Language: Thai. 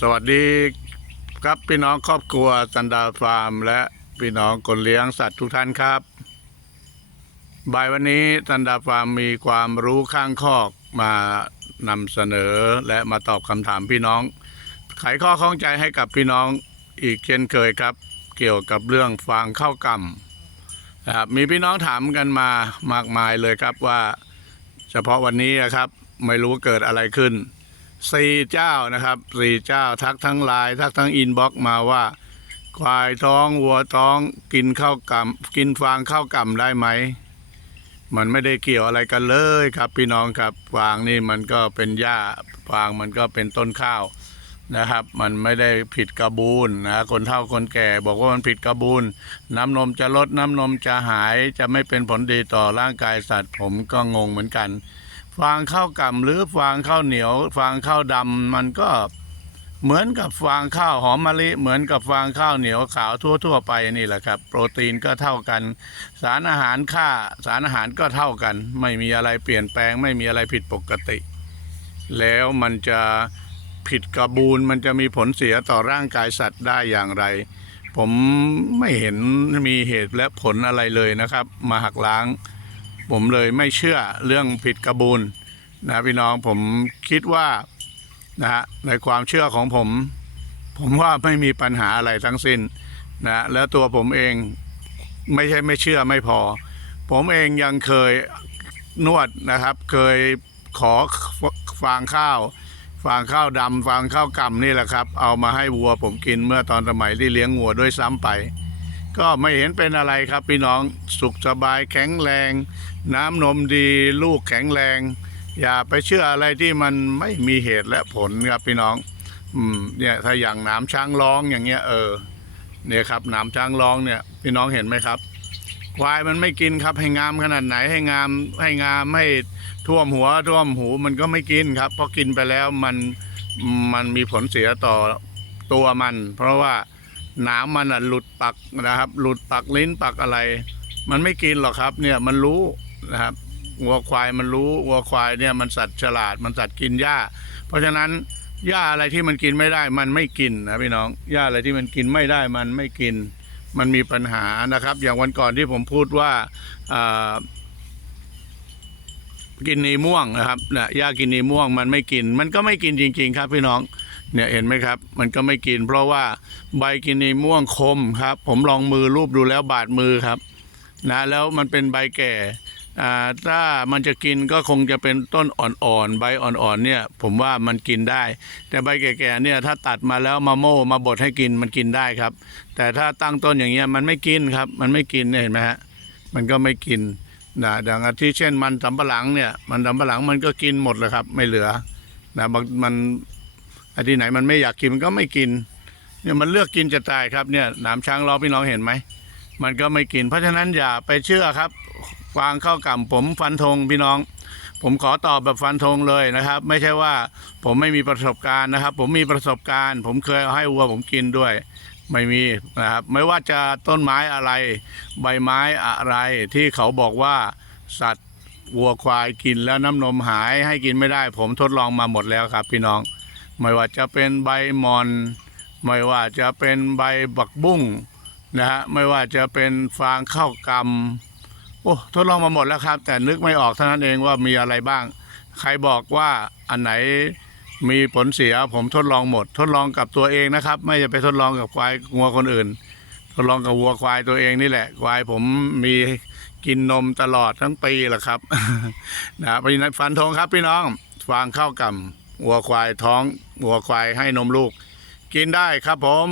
สวัสดีครับพี่น้องครอบครัวสันดาฟาร์ม และพี่น้องคนเลี้ยงสัตว์ทุกท่านครับ บ่ายวันนี้สันดาฟาร์มมีความรู้ข้างคอกมานำเสนอและมาตอบคำถามพี่น้อง ไขข้อข้องใจให้กับพี่น้องอีกเช่นเคยครับ เกี่ยวกับเรื่องฟางข้าวกำนะครับมีพี่น้องถามกันมามากมายเลยครับว่า เฉพาะวันนี้นะครับ ไม่รู้เกิดอะไรขึ้น สี่เจ้านะครับสี่เจ้าทักทั้งไลน์ทักทั้งอินบ็อกมาว่า ควายท้องวัวท้องกินข้าวกำกินฟางข้าวกำได้ไหม มันไม่ได้เกี่ยวอะไรกันเลยครับ พี่น้องครับฟางนี่มันก็เป็นหญ้าฟางมันก็เป็นต้นข้าวนะครับ มันไม่ได้ผิดกระบูนนะคนเฒ่าคนแก่บอกว่ามันผิดกระบูนน้ำนมจะลดน้ำนมจะหายจะไม่เป็นผลดีต่อร่างกายสัตว์ผมก็งงเหมือนกัน ฟางข้าวกล่ำหรือฟางข้าวเหนียว ฟางข้าวดำมันก็เหมือนกับฟางข้าวหอมมะลิเหมือนกับฟางข้าวเหนียวขาวทั่ว ๆ ไปนี่แหละครับ โปรตีนก็เท่ากัน สารอาหารค่าสารอาหารก็เท่ากัน ไม่มีอะไรเปลี่ยนแปลง ไม่มีอะไรผิดปกติ แล้วมันจะผิดกระบูนมันจะมีผลเสียต่อร่างกายสัตว์ได้อย่างไร ผมไม่เห็นมีเหตุและผลอะไรเลยนะครับ มาหักล้าง ผมเลยไม่เชื่อเรื่องผิดกระบูนนะพี่น้องผมคิดว่านะฮะในความเชื่อของผม ผมว่าไม่มีปัญหาอะไรทั้งสิ้นนะแล้วตัวผมเองไม่ใช่ไม่เชื่อไม่พอ ผมเองยังเคยนวดนะครับ เคยขอฟางข้าว ฟางข้าวดำฟางข้าวกำนี่แหละครับ เอามาให้วัวผมกินเมื่อตอนสมัยที่เลี้ยงวัวด้วยซ้ำไป ก็ไม่เห็นเป็นอะไรครับพี่น้องสุขสบายแข็งแรง น้ำนมดีลูกแข็งแรง อย่าไปเชื่ออะไรที่มันไม่มีเหตุและผลครับพี่น้องอืมเนี่ยถ้าอย่างน้ำช้างร้องอย่างเงี้ยเออเนี่ยครับน้ำช้างร้องเนี่ยพี่น้องเห็นไหมครับควายมันไม่กินครับให้งามขนาดไหนให้งามให้งามให้ท่วมหัวท่วมหูมันก็ไม่กินครับเพราะกินไปแล้วมันมันมีผลเสียต่อตัวมัน เพราะว่า หน้ำมันอะหลุดปักนะครับ หลุดปักลิ้นปักอะไร มันไม่กินหรอกครับ เนี่ยมันรู้นะครับวัวควายมันรู้วัวควายเนี่ยมันสัตว์ฉลาดมันสัตว์กินหญ้า เพราะฉะนั้นหญ้าอะไรที่มันกินไม่ได้ มันไม่กินนะพี่น้องหญ้าอะไรที่มันกินไม่ได้มันไม่กิน มันมีปัญหานะครับ อย่างวันก่อนที่ผมพูดว่าอ่ากินนีม่วงนะครับเนี่ยหญ้ากินนีม่วงมันไม่กิน มันก็ไม่กินจริง ๆ ครับพี่น้อง เนี่ยเห็นไหมครับ มันก็ไม่กิน เพราะว่าใบกินนีม่วงคมครับ ผมลองมือรูปดูแล้วบาดมือครับนะแล้วมันเป็นใบแก่ถ้ามันจะกินก็คงจะเป็นต้นอ่อนๆ ใบอ่อนๆ เนี่ย ผมว่ามันกินได้ แต่ใบแก่ๆ เนี่ยถ้าตัดมาแล้วมาโม่มาบดให้กินมันกินได้ครับ แต่ถ้าตั้งต้นอย่างเงี้ยมันไม่กินครับ มันไม่กินเนี่ยเห็นไหมฮะ มันก็ไม่กินนะดังที่เช่นมันสำปะหลังเนี่ย มันสำปะหลังมันก็กินหมดเลยครับ ไม่เหลือนะบางมัน อันที่ไหนมันไม่อยากกินมันก็ไม่กิน เนี่ยมันเลือกกินจะตายครับเนี่ยหนามช้างล้อพี่น้องเห็นไหมมันก็ไม่กิน เพราะฉะนั้นอย่าไปเชื่อครับฟางเข้ากล่ำผมฟันธงพี่น้อง ผมขอตอบแบบฟันธงเลยนะครับ ไม่ใช่ว่าผมไม่มีประสบการณ์นะครับ ผมมีประสบการณ์ ผมเคยเอาให้วัวผมกินด้วย ไม่มีนะครับ ไม่ว่าจะต้นไม้อะไร ใบไม้อะไรที่เขาบอกว่าสัตว์วัวควายกินแล้วน้ำนมหายให้กินไม่ได้ ผมทดลองมาหมดแล้วครับพี่น้อง ไม่ว่าจะเป็นใบมอน ไม่ว่าจะเป็นใบบักบุ้งนะฮะไม่ว่าจะเป็นฟางข้าวกำโอ้ทดลองมาหมดแล้วครับ แต่นึกไม่ออกเท่านั้นเองว่ามีอะไรบ้าง ใครบอกว่าอันไหนมีผลเสียผมทดลองหมด ทดลองกับตัวเองนะครับ ไม่จะไปทดลองกับควายงัวคนอื่น ทดลองกับวัวควายตัวเองนี่แหละควายผมมีกินนมตลอดทั้งปีแหละครับนะเพราะฉะนั้นฟันธงครับพี่น้องฟางข้าวกำ วัวควายท้อง วัวควายให้นมลูก กินได้ครับผม